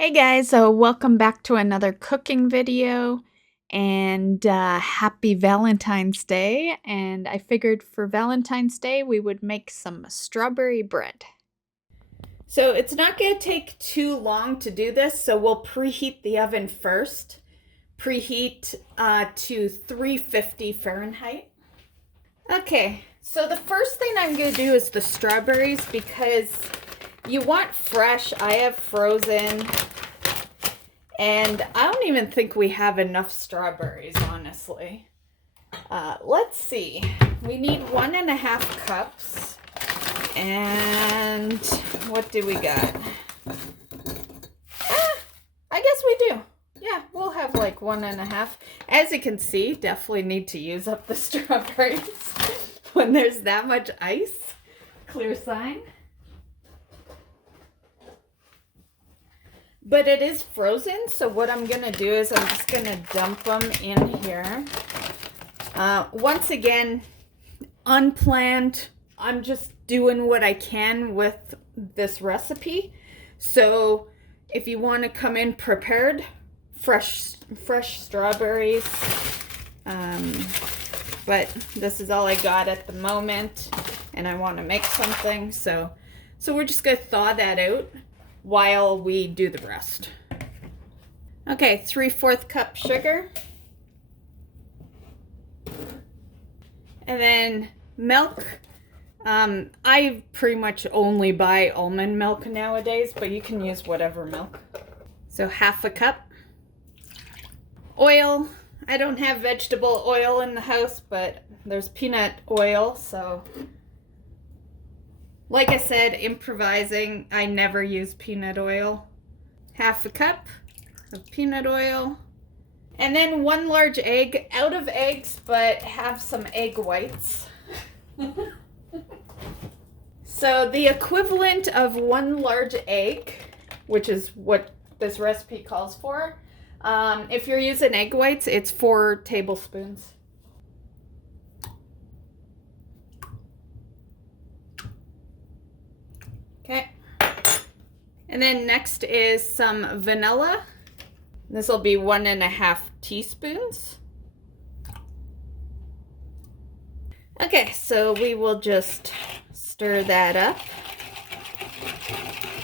Hey guys, so welcome back to another cooking video and happy Valentine's Day. And I figured for Valentine's Day we would make some strawberry bread. So it's not going to take too long to do this, so we'll preheat the oven first. Preheat to 350 Fahrenheit. Okay, so the first thing I'm going to do is the strawberries because you want fresh. I have frozen. And I don't even think we have enough strawberries, honestly. Let's see. We need 1.5 cups. And what do we got? I guess we do. Yeah, we'll have like 1.5. As you can see, definitely need to use up the strawberries when there's that much ice. Clear sign. But it is frozen, so what I'm going to do is I'm just going to dump them in here. Once again, unplanned. I'm just doing what I can with this recipe. So if you want to come in prepared, fresh strawberries. But this is all I got at the moment, and I want to make something. So we're just going to thaw that out while we do the rest. Okay, 3/4 cup sugar. And then milk. I pretty much only buy almond milk nowadays, but you can use whatever milk. So 1/2 cup. Oil. I don't have vegetable oil in the house, but there's peanut oil, so like I said, improvising, I never use peanut oil. 1/2 cup of peanut oil. And then 1 large egg, out of eggs, but have some egg whites. So the equivalent of 1 large egg, which is what this recipe calls for, if you're using egg whites, it's 4 tablespoons. Okay, and then next is some vanilla. This will be 1.5 teaspoons. Okay, so we will just stir that up.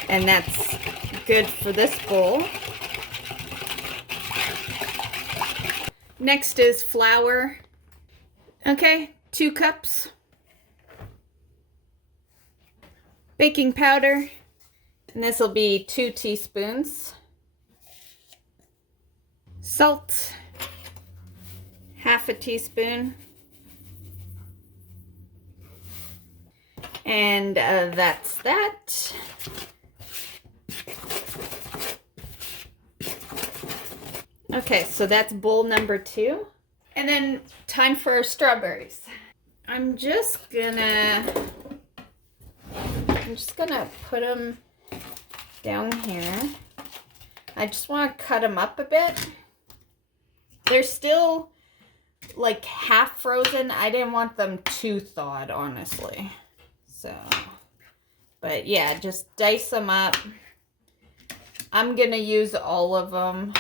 And that's good for this bowl. Next is flour. Okay, 2 cups. Baking powder, and this will be 2 teaspoons. Salt, 1/2 teaspoon. And that's that. Okay, so that's bowl number 2. And then time for our strawberries. I'm just gonna put them down here. I just want to cut them up a bit. They're still like half frozen. I didn't want them too thawed, honestly. So, but yeah, just dice them up. I'm gonna use all of them.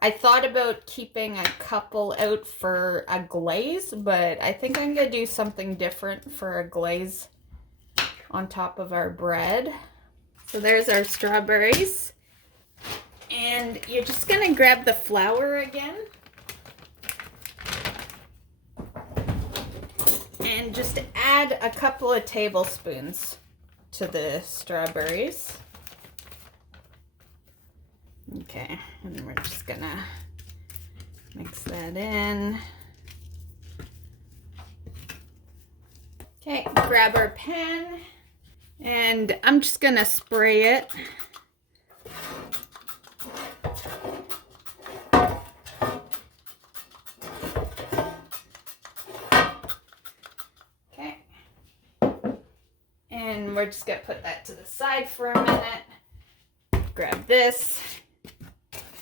I thought about keeping a couple out for a glaze, but I think I'm gonna do something different for a glaze on top of our bread. So there's our strawberries. And you're just gonna grab the flour again. And just add a couple of tablespoons to the strawberries. Okay, and we're just gonna mix that in. Okay, grab our pan. And I'm just going to spray it. Okay. And we're just going to put that to the side for a minute. Grab this.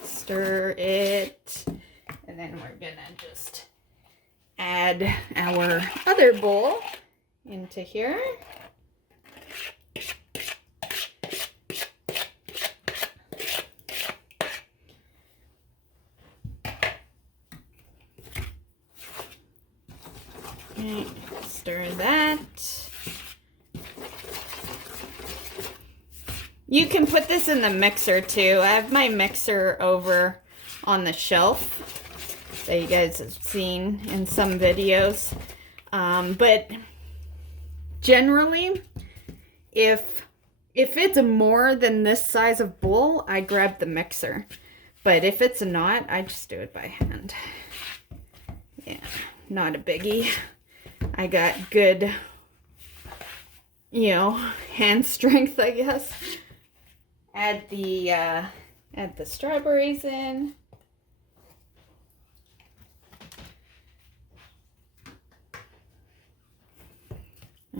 Stir it. And then we're going to just add our other bowl into here. Okay, stir that. You can put this in the mixer too. I have my mixer over on the shelf that you guys have seen in some videos. But generally, if it's more than this size of bowl, I grab the mixer. But if it's not, I just do it by hand. Yeah, not a biggie. I got good, hand strength, I guess. Add the strawberries in.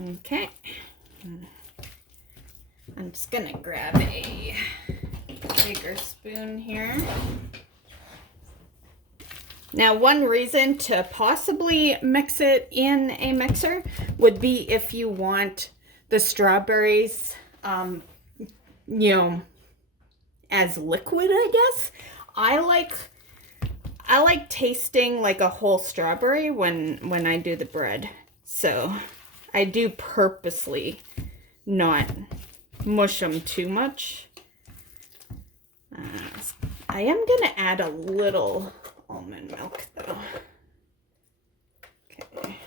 Okay. I'm just gonna grab a bigger spoon here. Now, one reason to possibly mix it in a mixer would be if you want the strawberries, as liquid, I guess. I like tasting like a whole strawberry when I do the bread. So I do purposely not mush them too much. I am gonna add a little almond milk though. Okay.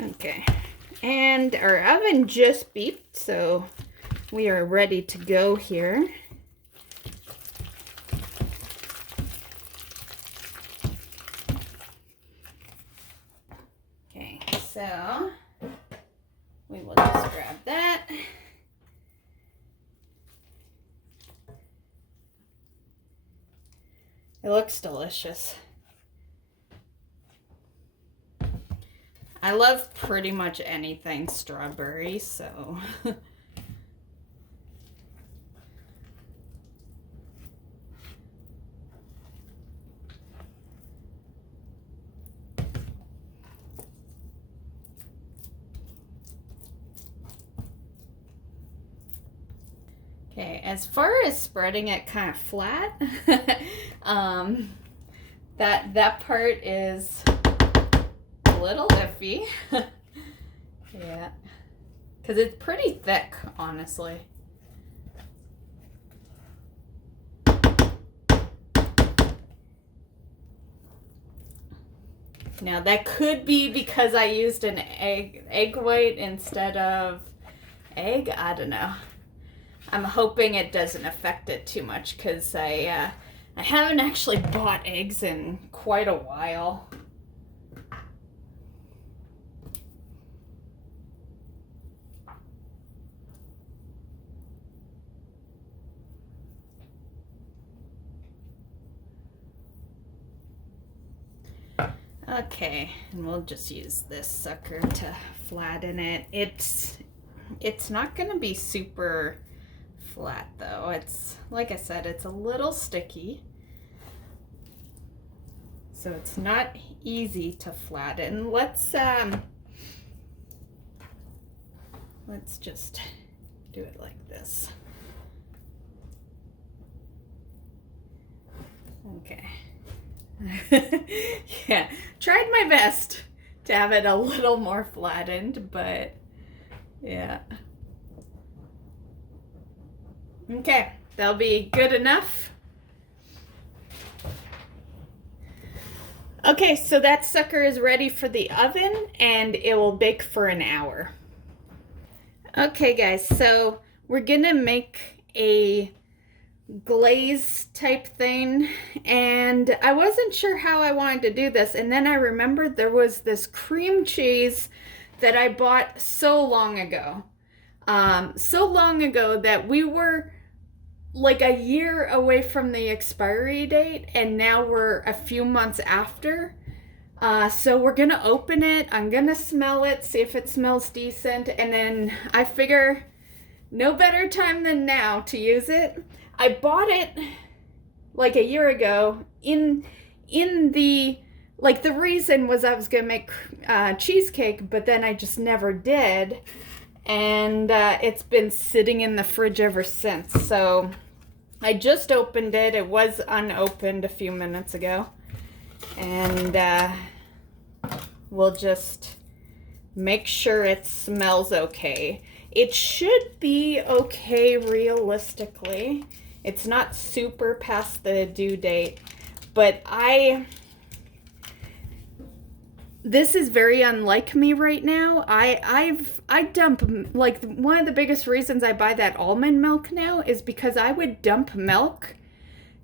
Okay. And our oven just beeped, so we are ready to go here. Okay, so we will just grab that. It looks delicious. I love pretty much anything strawberry, so. Okay, as far as spreading it kind of flat, that part is a little iffy. Yeah, because it's pretty thick, honestly. Now that could be because I used an egg white instead of egg. I don't know. I'm hoping it doesn't affect it too much because I haven't actually bought eggs in quite a while. Okay, and we'll just use this sucker to flatten it. It's not gonna be super flat though. It's, like I said, it's a little sticky. So it's not easy to flatten. Let's just do it like this. Okay. Yeah, tried my best to have it a little more flattened, but yeah. Okay, that'll be good enough. Okay, so that sucker is ready for the oven and it will bake for an hour. Okay guys, so we're gonna make a glaze type thing, and I wasn't sure how I wanted to do this, and then I remembered there was this cream cheese that I bought so long ago that we were like a year away from the expiry date, and now we're a few months after. So we're gonna open it, I'm gonna smell it, see if it smells decent, and then I figure no better time than now to use it. I bought it like a year ago in the, like, the reason was I was gonna make cheesecake, but then I just never did, and it's been sitting in the fridge ever since. So I just opened it. It was unopened a few minutes ago. And we'll just make sure it smells okay. It should be okay realistically. It's not super past the due date, but this is very unlike me right now. I dump, like, one of the biggest reasons I buy that almond milk now is because I would dump milk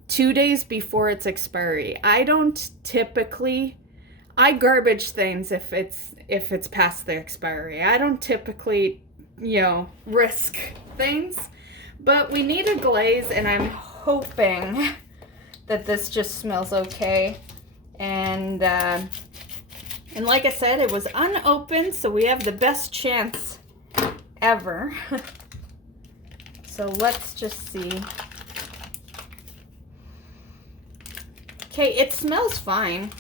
2 days before its expiry. I don't typically, I garbage things if it's past the expiry. I don't typically, risk things. But we need a glaze, and I'm hoping that this just smells okay. And like I said, it was unopened, so we have the best chance ever. So let's just see. Okay, it smells fine.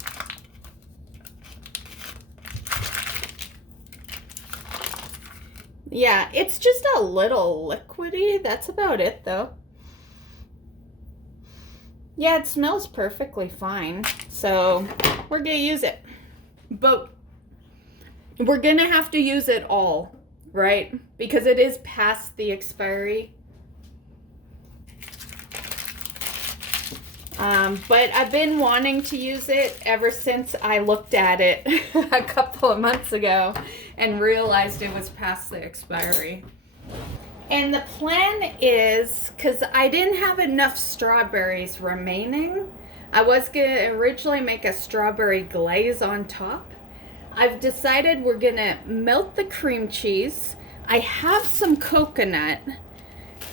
Yeah, it's just a little liquidy. That's about it, though. Yeah, it smells perfectly fine. So we're gonna use it. But we're gonna have to use it all, right? Because it is past the expiry. But I've been wanting to use it ever since I looked at it a couple of months ago and realized it was past the expiry. And the plan is, because I didn't have enough strawberries remaining, I was going to originally make a strawberry glaze on top. I've decided we're going to melt the cream cheese. I have some coconut.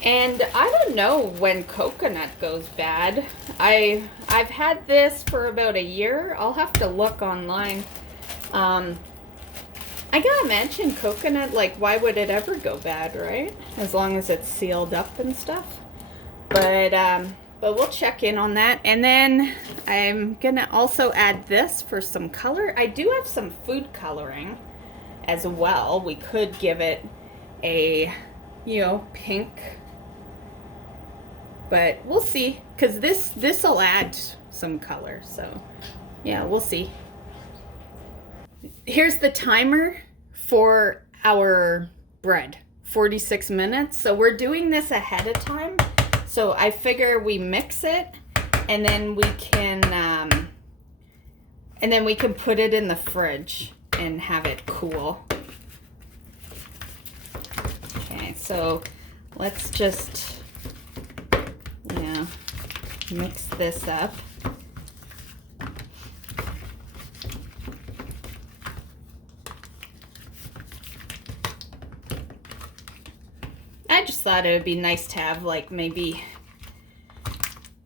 And I don't know when coconut goes bad. I've had this for about a year. I'll have to look online. I gotta mention coconut, like, why would it ever go bad, right? As long as it's sealed up and stuff. But we'll check in on that. And then I'm gonna also add this for some color. I do have some food coloring as well. We could give it a, pink. But we'll see, because this'll add some color. So yeah, we'll see. Here's the timer for our bread, 46 minutes. So we're doing this ahead of time. So I figure we mix it, and then we can put it in the fridge and have it cool. Okay, so let's just mix this up. I just thought it would be nice to have, like, maybe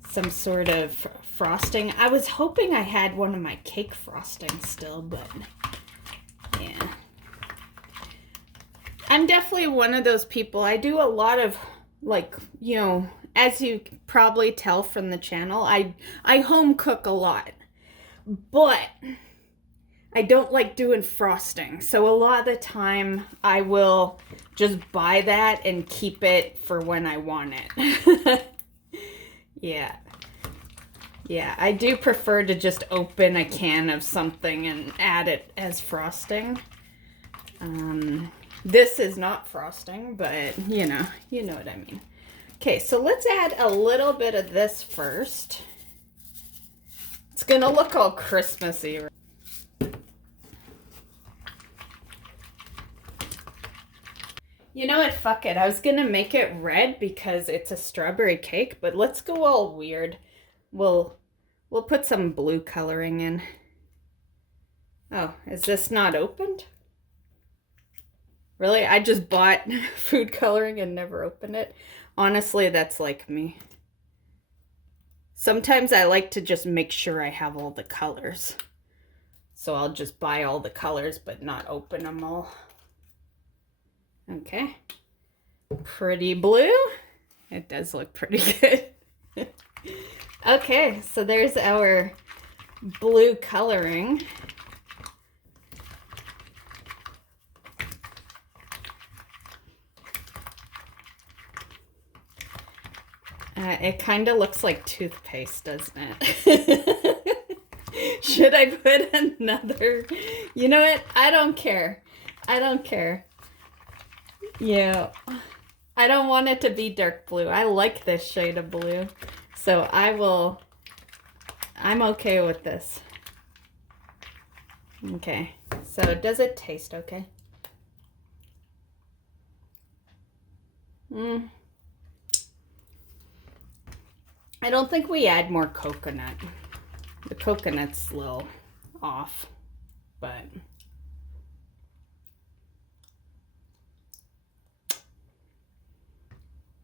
some sort of frosting. I was hoping I had one of my cake frostings still, but yeah. I'm definitely one of those people. I do a lot of, like, as you probably tell from the channel, I home cook a lot, but I don't like doing frosting. So a lot of the time I will just buy that and keep it for when I want it. Yeah, I do prefer to just open a can of something and add it as frosting. This is not frosting, but you know what I mean. Okay, so let's add a little bit of this first. It's gonna look all Christmassy. You know what, fuck it. I was gonna make it red because it's a strawberry cake, but let's go all weird. We'll put some blue coloring in. Oh, is this not opened? Really? I just bought food coloring and never opened it. Honestly, that's like me. Sometimes I like to just make sure I have all the colors. So I'll just buy all the colors but not open them all. Okay. Pretty blue. It does look pretty good. Okay, so there's our blue coloring. It kind of looks like toothpaste, doesn't it? Should I put another? You know what? I don't care. I don't care. Yeah. I don't want it to be dark blue. I like this shade of blue. So I'm okay with this. Okay. So does it taste okay? I don't think we add more coconut. The coconut's a little off, but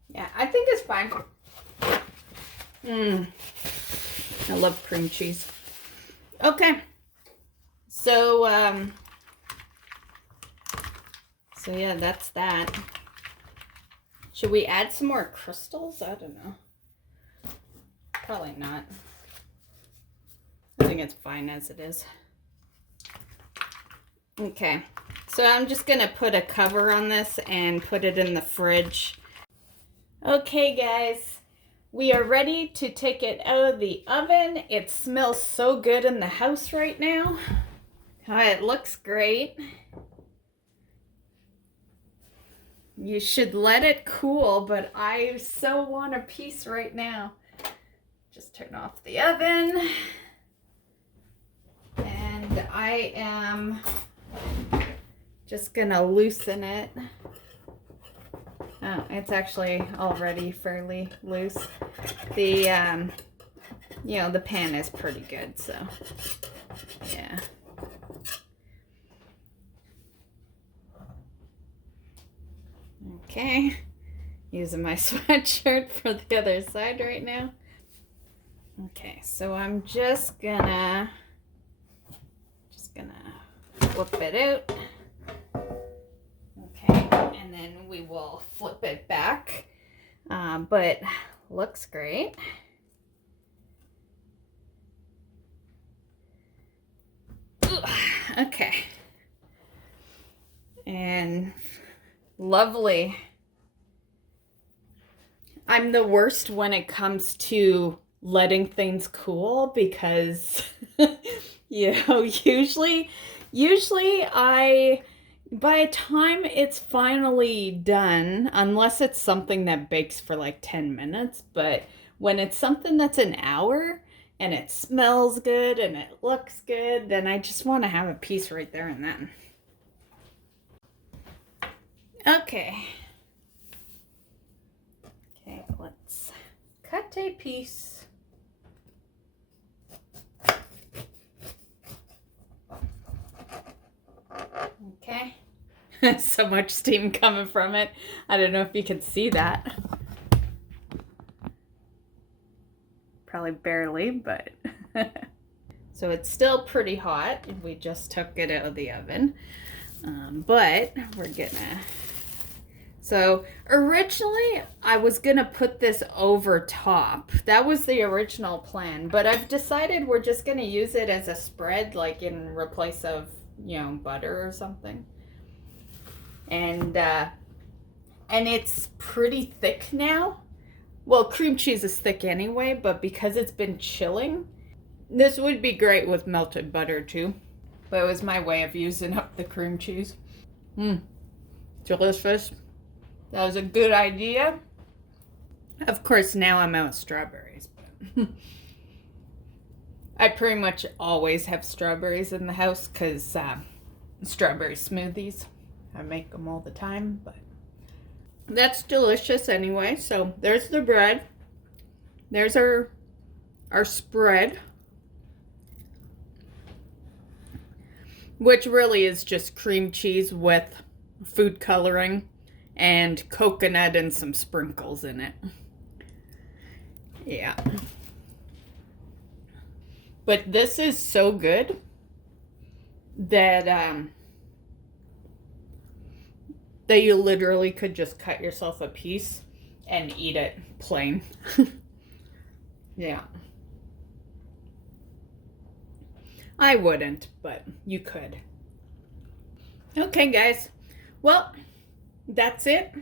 yeah, I think it's fine. I love cream cheese. Okay. So yeah, that's that. Should we add some more crystals? I don't know. Probably not. I think it's fine as it is. Okay, so I'm just gonna put a cover on this and put it in the fridge. Okay guys, we are ready to take it out of the oven. It smells so good in the house right now. It looks great. You should let it cool, but I so want a piece right now. Just turn off the oven. And I am just gonna loosen it. Oh, it's actually already fairly loose. The, you know, the pan is pretty good, so yeah. Okay, using my sweatshirt for the other side right now. Okay, so I'm just gonna flip it out. Okay, and then we will flip it back. But looks great. Okay. And lovely. I'm the worst when it comes to letting things cool because, you know, usually by the time it's finally done, unless it's something that bakes for like 10 minutes, but when it's something that's an hour and it smells good and it looks good, then I just want to have a piece right there and then. Okay. Okay, let's cut a piece. Okay. So much steam coming from it. I don't know if you can see that. Probably barely, but so it's still pretty hot. We just took it out of the oven. But we're gonna, so originally I was gonna put this over top. That was the original plan, but I've decided we're just gonna use it as a spread, like in replace of, you know, butter or something. And it's pretty thick now. Well, cream cheese is thick anyway, but because it's been chilling, this would be great with melted butter too. But it was my way of using up the cream cheese. Delicious. That was a good idea. Of course, now I'm out of strawberries. But I pretty much always have strawberries in the house because strawberry smoothies. I make them all the time, but that's delicious anyway. So there's the bread. There's our spread, which really is just cream cheese with food coloring and coconut and some sprinkles in it. Yeah. But this is so good that that you literally could just cut yourself a piece and eat it plain. Yeah. I wouldn't, but you could. Okay, guys. Well, that's it.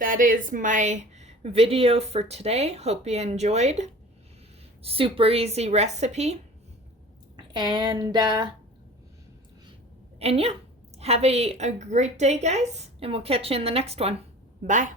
That is my video for today. Hope you enjoyed. Super easy recipe. And yeah, have a great day, guys, and we'll catch you in the next one. Bye.